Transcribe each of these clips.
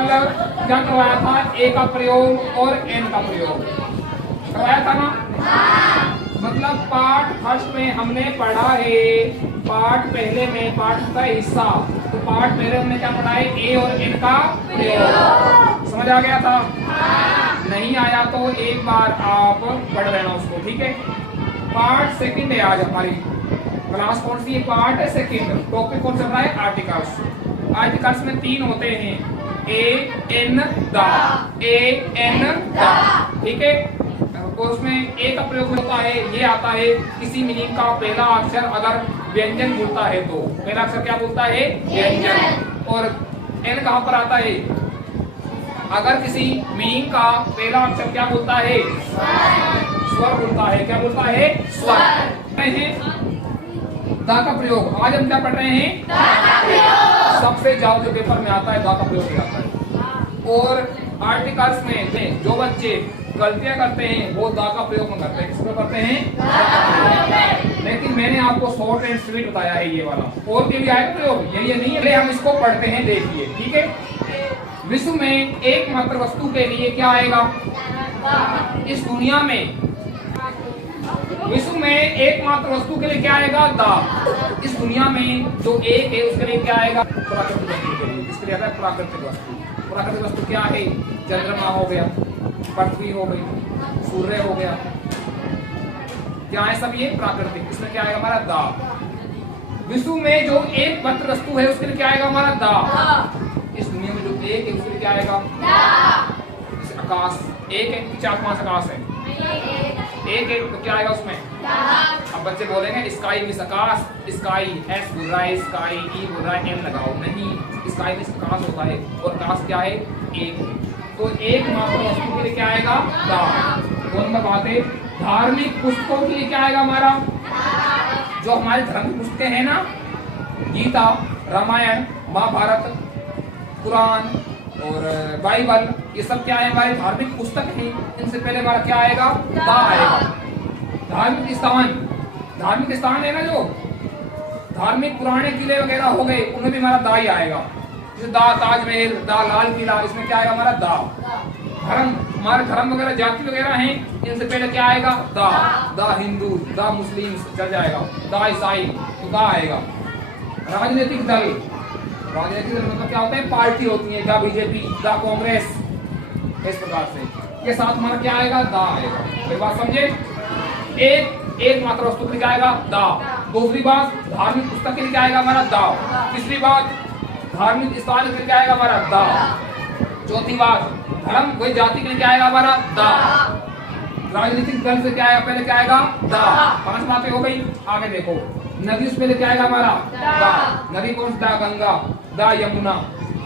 कल क्या करवाया था, ए का प्रयोग और एन का प्रयोग करवाया था ना। मतलब पार्ट फर्स्ट में हमने पढ़ा है, पार्ट पहले में पार्ट का हिस्सा, तो पार्ट पहले हमने क्या पढ़ा है, ए और एन का प्रयोग। समझ आ गया था? नहीं आया तो एक बार आप पढ़ लेना उसको, ठीक है। पार्ट सेकंड है आज हमारी क्लास, कौन सी है, पार्ट है सेकंड। टॉपिक कौन सा है, आर्टिकल्स। आर्टिकल्स में 3 होते हैं, a an the, a an the, ठीक है। तो उसमें ए का प्रयोग होता है, ये आता है किसी मीनिंग का पहला अक्षर अगर व्यंजन बोलता है तो पहला अक्षर क्या बोलता है, व्यंजन। और एन कहां पर आता है, अगर किसी मीनिंग का पहला अक्षर क्या बोलता है, स्वर बोलता है। क्या बोलता है, स्वर। दा का प्रयोग आज हम क्या पढ़ रहे हैं, सबसे ज्यादा जो पेपर में आता है दा का प्रयोग आता है। और आर्टिकल्स में जो बच्चे गलतियां करते हैं वो दा का प्रयोग में करते हैं। किसको करते हैं, लेकिन मैंने आपको शॉर्ट एंड स्वीट बताया है ये वाला। और के भी आए प्रयोग ये नहीं है, हम इसको पढ़ते हैं, देखिए, ठीक है। विश्व में एकमात्र वस्तु के लिए क्या आएगा, इस दुनिया में विश्व में एकमात्र वस्तु के लिए क्या आएगा, दा। इस दुनिया में जो एक है उसके लिए क्या आएगा, प्राकृतिक वस्तु के लिए। इसके लिए आता है प्राकृतिक वस्तु। प्राकृतिक वस्तु क्या है, चंद्रमा हो गया, पृथ्वी हो गई, सूर्य हो गया, क्या है सब ये प्राकृतिक। इसमें क्या आएगा हमारा, दा। विश्व में जो एकमात्र वस्तु है उसके लिए क्या आएगा हमारा, दा। इस दुनिया में जो एक है उसके लिए क्या आएगा, दा। आकाश एक है, पीछे आसमान से आकाश है, एक है तो क्या आएगा उसमें, अब बच्चे बोलेंगे स्काई मिस आकाश, स्काई एस बोल रहा है, स्काई ई बोल रहा है, एम लगाओ, नहीं, स्काई मिस आकाश होता है और आकाश क्या है, एक है। तो एक मात्र वस्तु के लिए क्या आएगा, दा। कौन सा बात है, धार्मिक पुस्तकों के लिए क्या आएगा हमारा, जो हमारे धर्म की पुस्तकें हैं ना, गीता, रामायण, महाभारत, कुरान और बाइबल, ये सब क्या है, हमारे धार्मिक पुस्तक हैं। इनसे पहले हमारा क्या आएगा, दा आएगा। धार्मिक स्थान है ना, जो धार्मिक पुराने किले वगैरह हो गए, उनमें भी हमारा दा ही आएगा। जैसे दा ताजमहल, दा लाल किला, इसमें क्या आएगा हमारा, दा। धर्म, हमारे धर्म वगैरह जाति वगैरह हैं, इनसे पहले क्या आएगा, दा। दा हिंदू, दा मुस्लिम चल जाएगा, दा ईसाई, तो दा आएगा। राजनीतिक दल, राजनीतिक दल मतलब क्या होता है, पार्टी होती है, दा बीजेपी, दा कांग्रेस, इस प्रकार से ये साथ हमारा क्या आएगा, दा आएगा। मेरी बात समझे, एक मात्र वस्तु के लिए क्या आएगा, दा। दूसरी बात, धार्मिक पुस्तक के लिए क्या आएगा हमारा, दा। तीसरी बात, धार्मिक स्थान के लिए क्या आएगा हमारा, दा। चौथी बात, धर्म कोई जाति के लिए क्या आएगा हमारा, दा। राजनीतिक दल से क्या आएगा, पहले क्या आएगा, दा। 5 बातें हो गई। आगे देखो, नदी से पहले क्या आएगा हमारा, दा। नदी कौन सी, दा गंगा, दा यमुना।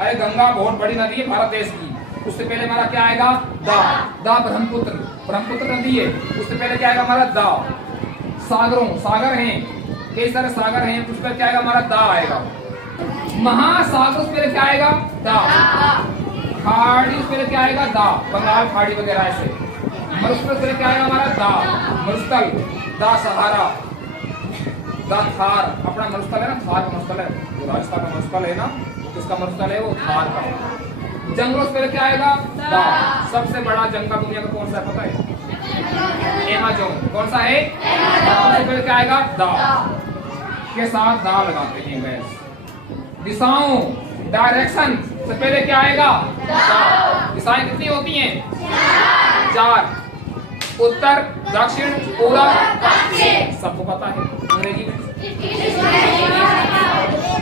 अरे गंगा बहुत बड़ी नदी है भारत देश की, उससे पहले हमारा क्या आएगा, दा। दा ब्रह्मपुत्र नदी है, उससे पहले क्या आएगा हमारा, दा। सागर हैं, कई सारे सागर हैं, उस पर क्या आएगा हमारा, दा आएगा। महासागर उस पहले क्या आएगा, दा। खाड़ी उस पहले क्या आएगा, दा। बंगाल खाड़ी वगैरह ऐसे। मरुस्थल उस पहले क्या आएगा हमारा, दा। मरुस्थल, दा सहारा, दा थार, अपना मरुस्थल है ना, थार का मरुस्थल है, जो राजस्थान का मरुस्थल है ना, किसका मरुस्थल है वो, थार का। जंगलों से पहले क्या आएगा, दा। सबसे बड़ा जंगल दुनिया का कौन सा है पता है, अमेज़न। कौन सा है, सबसे पहले क्या आएगा, दा। के साथ दा लगाते हैं गैस। दिशाओं, डायरेक्शन से पहले क्या आएगा, दा। दिशाएं कितनी होती हैं, 4। उत्तर, दक्षिण, पूर्व, पश्चिम, सबको पता है अंग्रेजी में।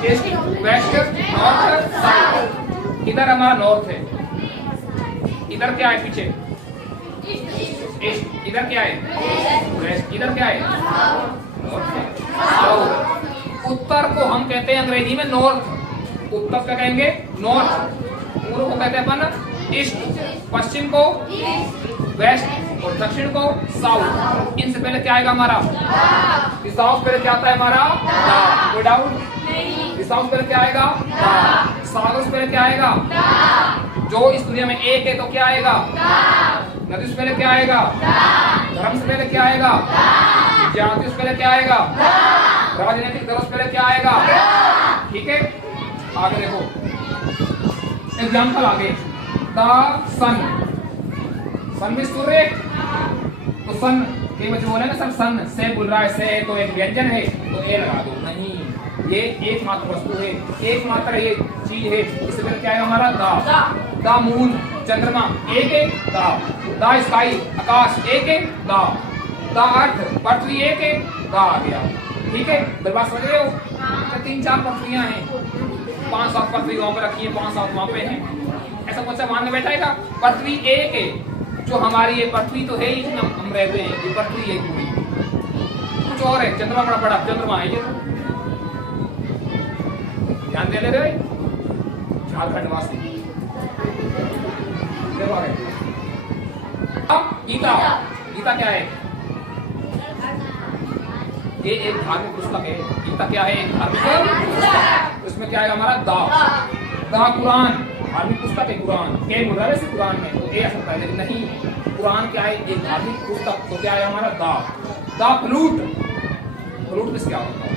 East, west, north, south. इधर हमारा नॉर्थ है, इधर क्या है पीछे, ईस्ट। इधर क्या है, वेस्ट। इधर क्या है, नॉर्थ है, साउथ। उत्तर को हम कहते हैं अंग्रेजी में नॉर्थ, उत्तर क्या कहेंगे, नॉर्थ। पूर्व को कहते हैं अपन ईस्ट, पश्चिम को वेस्ट और दक्षिण को साउथ। इनसे पहले क्या आएगा हमारा, दिशाओं से पहले क्या आता है हमारा, दा। कोई डाउट, दिशाओं से पहले क्या आएगा, दा। सागर से पहले क्या आएगा, दा। जो इस दुनिया में एक है तो क्या आएगा, दा। नदी से पहले क्या आएगा, दा। धर्म से पहले क्या आएगा, दा। जाति से पहले क्या आएगा, दा। राजनीतिक दल से पहले क्या आएगा, दा। ठीक है। आगे देखो, एग्जाम्पल आगे, द सन, सन में सूर्य, तो सन के बच्चे बोले ना सर सन से बोल रहा है, से तो एक व्यंजन है तो ए लगा दो, नहीं ये एकमात्र वस्तु है, एकमात्र ये चीज है, इसमें क्या है हमारा द मून चंद्रमा एक है, द स्काई आकाश एक है, द अर्थ पृथ्वी एक है, द आ गया। ठीक है, बात समझ रहे हो? तो 3-4 पृथ्वियां हैं, 5-7 पृथ्वी वहां पे रखी है, 5-7 वहां पे हैं, ऐसा कुछ मान में बैठाएगा। पृथ्वी एक है, जो हमारी ये पृथ्वी तो है ही, इसमें हम रहते हैं, ये पृथ्वी है पूरी, कुछ और है, चंद्रमा बड़ा बड़ा चंद्रमा है ये, ध्यान दे ले रहे झारखंड वासी। देखो आगे, गीता, गीता क्या है? ये एक धार्मिक पुस्तक है, गीता क्या है? एक धार्मिक पुस्तक, उसमें क्या है हमारा द कुरान, धार्मिक पुस्तक है कुरान, के बोल रहा है कुरान में, तो ए आ सकता है लेकिन नहीं, कुरान क्या है? एक धार्मिक पुस्तक, तो क्या है हमारा द फ्लूट, फ्लूट किस क्या होता है?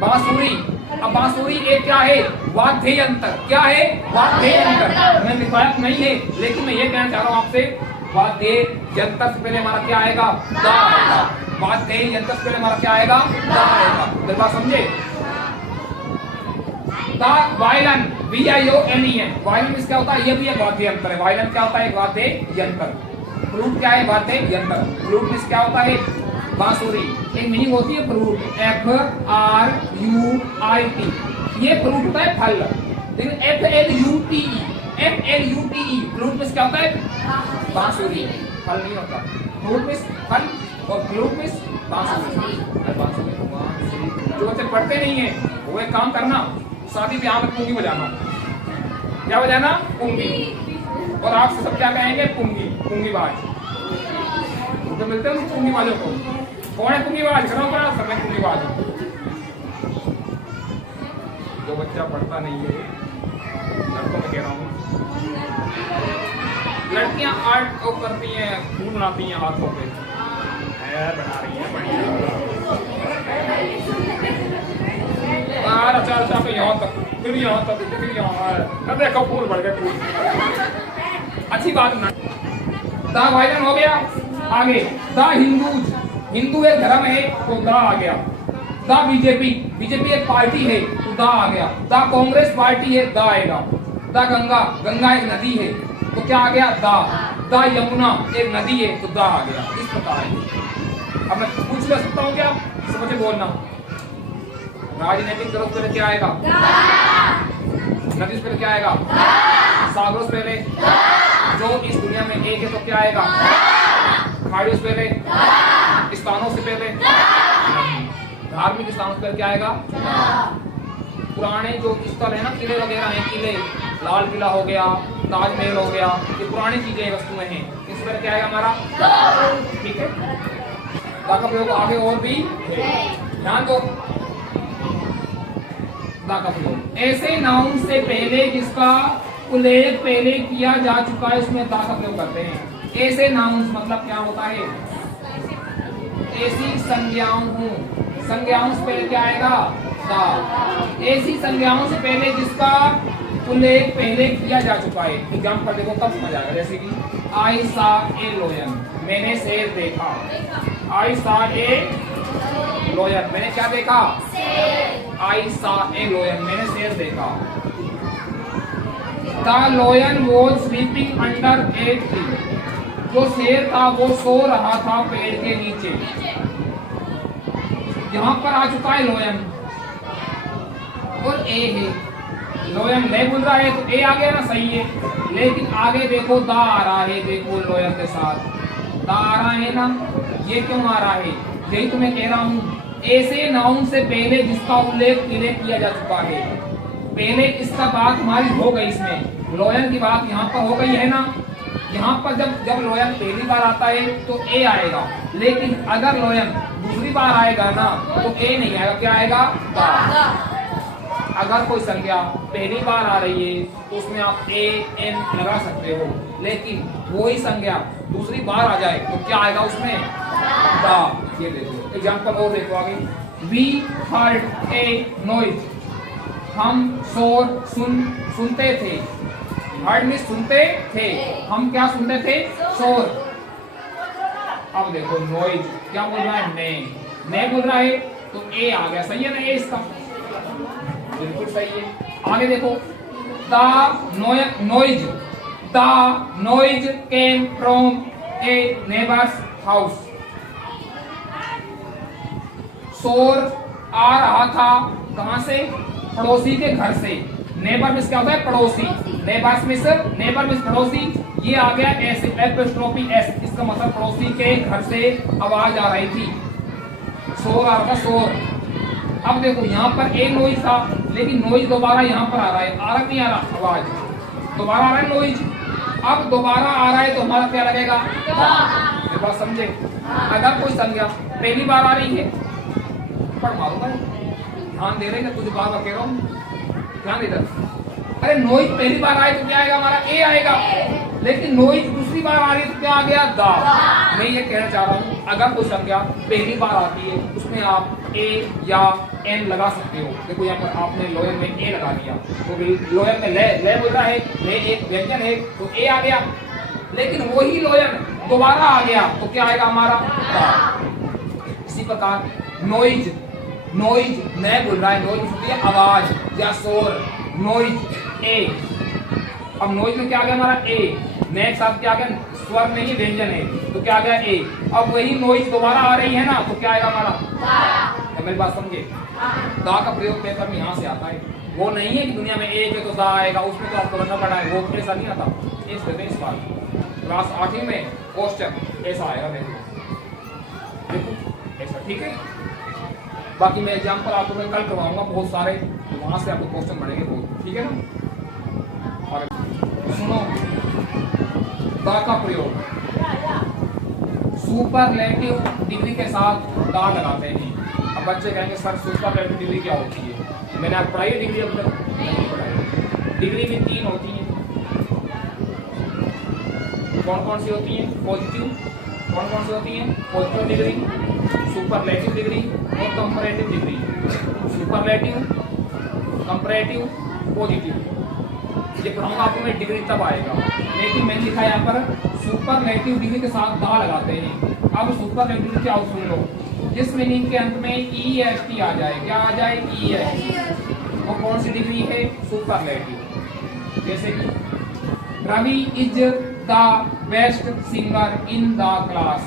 बांसुरी, अब बांसुरी एक क्या है? वाद्य यंत्र, क्या है? वाद्य यंत्र, मैं लिखवाया नहीं है लेकिन मैं ये कहना चाह रहा हूँ आपसे, वाद्य यंत्र से पहले हमारा क्या आएगा? द आएगा, वाद्य यंत्र से पहले हमारा क्या आएगा? द आएगा, मेरी बात समझे? द वायलिन, VIOLEN, वायलिन क्या होता है? ये भी एक वाद्य यंत्र है, वायलिन क्या होता है? एक वाद्य यंत्र। फ्लूट क्या है? वाद्य यंत्र। फ्लूट में क्या होता है? बांसुरी, एक मीनिंग होती है फ्रूट, FRUIT, ये फ्रूट होता है फल, लेकिन FLUTE, फ्रूट में क्या होता है? बांसुरी, फल नहीं होता, फ्रूट में फल और फ्लूट में बांसुरी। जो बच्चे पढ़ते नहीं है वो एक काम करना, शादी ब्याह में पुंगी बजाना, क्या बजाना? पुंगी, और आपसे सब क्या कहेंगे? पुंगी, पुंगी बाज, तो मिलते हैं पुंगी बाजों को, कौन है पुंगी बाज? करो बड़ा सब मैं पुंगी बाज हूं। जो बच्चा पढ़ता नहीं है, लड़कों में कह रहा हूँ, लड़कियां आर्ट को करती हैं, फूल बनाती हैं हाथों पे, बना रही हैं बढ़िया, अच्छा पे यहाँ तक, फिर यहाँ तक, फिर यहाँ, देखो फूल बढ़ गए, फूल अच्छी बात ना। द वायलिन हो गया, आगे द हिंदूज, हिंदू एक धर्म है तो द आ गया। द बीजेपी, बीजेपी एक पार्टी है तो द आ गया। द कांग्रेस पार्टी है, द आएगा। द गंगा, गंगा एक नदी है तो क्या आ गया? द। द यमुना एक नदी है तो द आ गया। इस प्रकार है। अब मैं पूछ ले सकता हूँ क्या? समझ बोलना। राजनीतिक दलों से क्या आएगा? नदी से क्या आएगा? सागरों से पहले जो इस दुनिया में एक है तो क्या आएगा? खाड़ियों से पहले, स्थानों से पहले, धार्मिक स्थानों से पहले क्या आएगा? पुराने जो स्थल है ना, किले वगैरह हैं, किले, लाल किला हो गया, ताजमहल हो गया, ये पुरानी चीजें वस्तुएं हैं, इस पर क्या आएगा हमारा? ठीक है, दा का प्रयोग आगे और भी ध्यान दो। दा का प्रयोग ऐसे नाउन से पहले जिसका उल्लेख पहले किया जा चुका है उसमें दा का प्रयोग करते हैं। ऐसे नाउन मतलब क्या होता है? ऐसी संज्ञाओं हूँ, संज्ञाओं से पहले क्या आएगा? दा। ऐसी संज्ञाओं से पहले जिसका उल्लेख पहले किया जा चुका है। एग्जाम्पल देखो तब समझ आएगा, जैसे कि आई सा ए लोयन, मैंने शेर देखा। आई सा ए लोयन, मैंने क्या देखा? आई सा ए लोयन, मैंने शेर देखा। The लोयन was sleeping under a tree, जो शेर था वो सो रहा था पेड़ के नीचे। यहाँ पर आ चुका है लोयन और ए है, लोयन नहीं बोल रहा है तो ए आ गया ना, सही है, लेकिन आगे देखो दा आ रहा है, देखो लोयन के साथ दा आ रहा है ना, ये क्यों आ रहा है? यही तो मैं कह रहा हूँ, ऐसे नाउन से पहले जिसका उल्लेख पहले किया जा चुका है। पहले इसका बात हमारी हो गई, इसमें लोयन की बात यहाँ पर हो गई है ना। यहाँ पर जब लोयन पहली बार आता है तो ए आएगा, लेकिन अगर लोयन दूसरी बार आएगा ना तो ए नहीं आएगा, क्या आएगा? दा। अगर कोई संज्ञा पहली बार आ रही है तो उसमें आप ए एन लगा सकते हो, लेकिन वही संज्ञा दूसरी बार आ जाए तो क्या आएगा उसमें? दा। ये देखो एग्जाम्पल और देखो आगे। वी हर्ड ए नॉइज, हम शोर सुनते थे। हर्ड मीन्स सुनते थे, हम क्या सुनते थे? शोर। अब देखो नॉइज क्या बोल रहा है? ने बोल रहा है, तो ए आ गया। सही है ना? ए इसका बिल्कुल सही है। आगे देखो, the noise came from A neighbours house. शोर आ रहा था कहां से? पड़ोसी के घर से। नेबर मीन्स क्या होता है? पड़ोसी। नेबर मीन्स पड़ोसी। ये आ गया एस, एपोस्ट्रोफी एस, इसका मतलब पड़ोसी के घर से आवाज आ रही थी। शोर आ रहा था, शोर। अब देखो यहाँ पर एक नॉइज था, लेकिन नॉइज दोबारा यहाँ पर आ रहा है। आ रहा नहीं आ रहा? आवाज दोबारा आ रहा है नॉइज। अब दोबारा आ रहा है तो हमारा क्या लगेगा? मेरी बात समझे? अगर कोई समझा पहली बार आ रही है, पर मारूंगा, ध्यान दे रहे हैं, तुझे बार बार कह रहा हूँ, ध्यान दे रहा। अरे नॉइज पहली बार आए तो क्या आएगा? हमारा ए आएगा। लेकिन नॉइज दूसरी बार आ रही है तो क्या आ गया? दा। मैं ये कहना चाह रहा हूँ, अगर कोई संज्ञा पहली बार आती है उसमें आप ए या एन लगा सकते हो। देखो यहाँ पर आपने लोयर में ए लगा दिया, तो लोयर में ले बोल रहा है, ले एक व्यंजन है तो ए आ गया। लेकिन वही लोयर दोबारा आ गया तो क्या आएगा? हमारा दा। इसी प्रकार नॉइज न बोल रहा है, नॉइज होती है आवाज या शोर। नॉइज ए। अब नॉइज में क्या आ गया? हमारा ए। नेक्स्ट साथ क्या आ गया? स्वर नहीं, व्यंजन है, तो क्या आ गया? ए। अब वही नॉइज दोबारा आ रही है ना, तो क्या आएगा? हमारा दा। मेरी बात समझे? दा का प्रयोग पेपर में यहाँ से आता है। वो नहीं है कि दुनिया में एक है तो दा आएगा, उसमें तो आपको रखना पड़ा है, वो ऐसा नहीं आता। इस बार क्लास 8वीं में क्वेश्चन ऐसा आएगा। देखो ऐसा, ठीक है। बाकी मैं एग्जाम्पल आपको मैं कल करवाऊंगा बहुत सारे, तो वहां से आपको क्वेश्चन बनेंगे बहुत, ठीक है ना? और सुनो, दा का प्रयोग सुपरलेटिव डिग्री के साथ दा लगाते हैं। अब बच्चे कहेंगे सर सुपरलेटिव डिग्री क्या होती है? मैंने आप पढ़ाई डिग्री अब तक नहीं पढ़ाई। डिग्री भी 3 होती है। कौन कौन सी होती है? पॉजिटिव। कौन कौन सी होती है? पॉजिटिव डिग्री, सुपरलेटिव डिग्री और comparative degree. Superlative, comparative, positive. ये पढ़ाऊंगा आपको मैं, डिग्री तब आएगा। लेकिन मैंने लिखा है यहाँ पर सुपरलेटिव डिग्री के साथ दा लगाते हैं। अब सुपरलेटिव डिग्री क्या सुन लो, जिस मीनिंग के अंत में EST आ जाए। क्या आ जाए? EST। वो कौन सी डिग्री है? सुपरलेटिव। जैसे कि Ravi is the best singer in the class.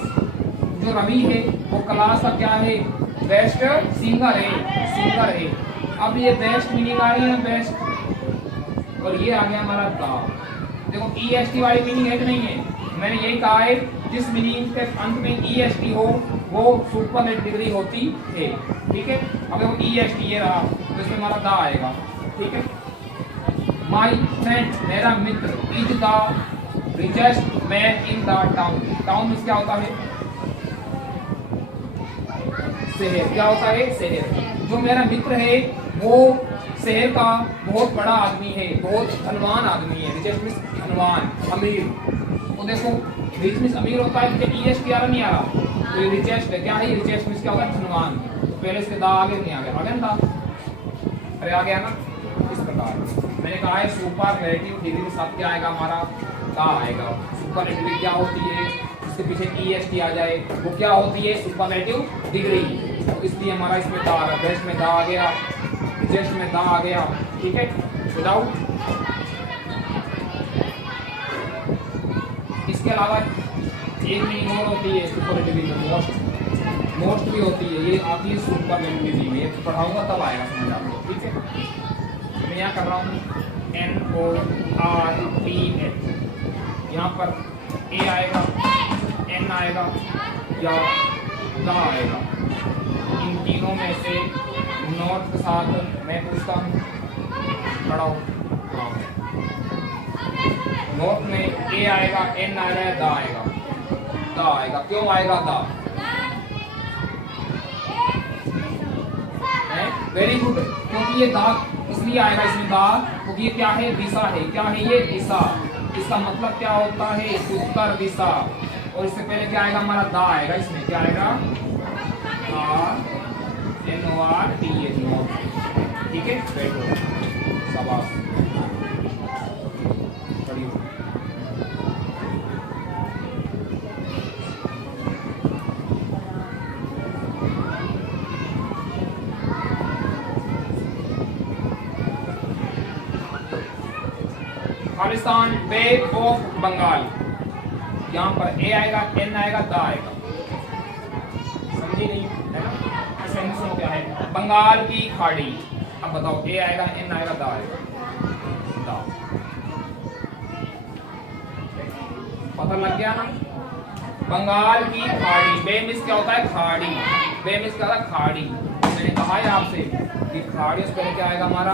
जो रवि है वो क्लास का क्या है? बेस्ट सिंगर है। अब ये बेस्ट मीनिंग आ रही है ना, बेस्ट, और ये आ गया हमारा दा। देखो EST वाली मीनिंग है कि नहीं है? मैंने यही कहा है, जिस मीनिंग के अंत में EST हो वो सुपरलेटिव डिग्री होती है, ठीक है। अब देखो EST ये रहा, तो इसमें हमारा दा आएगा, ठीक है। माई फ्रेंड, मेरा मित्र, is the richest man in the town. Town में क्या होता है? शहर। क्या होता है? शहर। जो मेरा मित्र है वो शहर का बहुत बड़ा आदमी है, बहुत धनवान आदमी है। रिचेस्ट मींस धनवान, अमीर। तो देखो रिच मींस अमीर होता है, तो EST आ रहा नहीं आ रहा, तो ये रिचेस्ट है। क्या है? रिचेस्ट मींस क्या होगा? धनवान। तो पहले इसके दा आगे नहीं आ गया? आ गया ना दा? अरे आ गया ना? इस प्रकार मैंने कहा है सुपरलेटिव डिग्री के साथ क्या आएगा? हमारा दा आएगा। सुपरलेटिव डिग्री क्या होती है? इसके पीछे EST आ जाए, वो क्या होती है? Superlative degree. तो इसलिए हमारा इसमें दा आ रहा, बेस्ट में दा आ गया, रिचेस्ट में दा आ गया, ठीक है। विदाउट इसके अलावा एक मीनिंग और होती है सुपरलेटिव डिग्री में, मोस्ट भी होती है। ये आती है सुपरलेटिव डिग्री में, ये पढ़ाऊंगा तब आएगा समझ आपको, ठीक है। मैं यहाँ कर रहा हूँ NORTH। यहाँ पर ए आएगा, एन आएगा या दा आएगा। इन तीनों में से नॉर्थ के साथ मैं पूछता हूँ, पढ़ाओ। नॉर्थ में ए आएगा, एन आएगा या दा आएगा? दा आएगा। क्यों आएगा दा? वेरी गुड, क्योंकि ये दा इसलिए आएगा इसमें दा, क्योंकि ये क्या है? दिशा है। क्या है ये? दिशा। इसका मतलब क्या होता है? उत्तर दिशा। और इससे पहले क्या आएगा? हमारा दा आएगा। इसमें क्या आएगा? NORTH, ठीक है। शाबाश। खड़ी हो। खालिस्तान बे ऑफ बंगाल, यहाँ पर ए आएगा, एन आएगा, दा आएगा, समझी नहीं है ना? सेंस क्या है? बंगाल की खाड़ी। अब बताओ, ए आएगा, एन आएगा, दा आएगा, दा। पता लग गया ना? बंगाल की खाड़ी, बे मिस क्या होता है? खाड़ी। बे मिस क्या होता है? खाड़ी। मैंने कहा है आपसे कि खाड़ी उस पर क्या आएगा हमारा?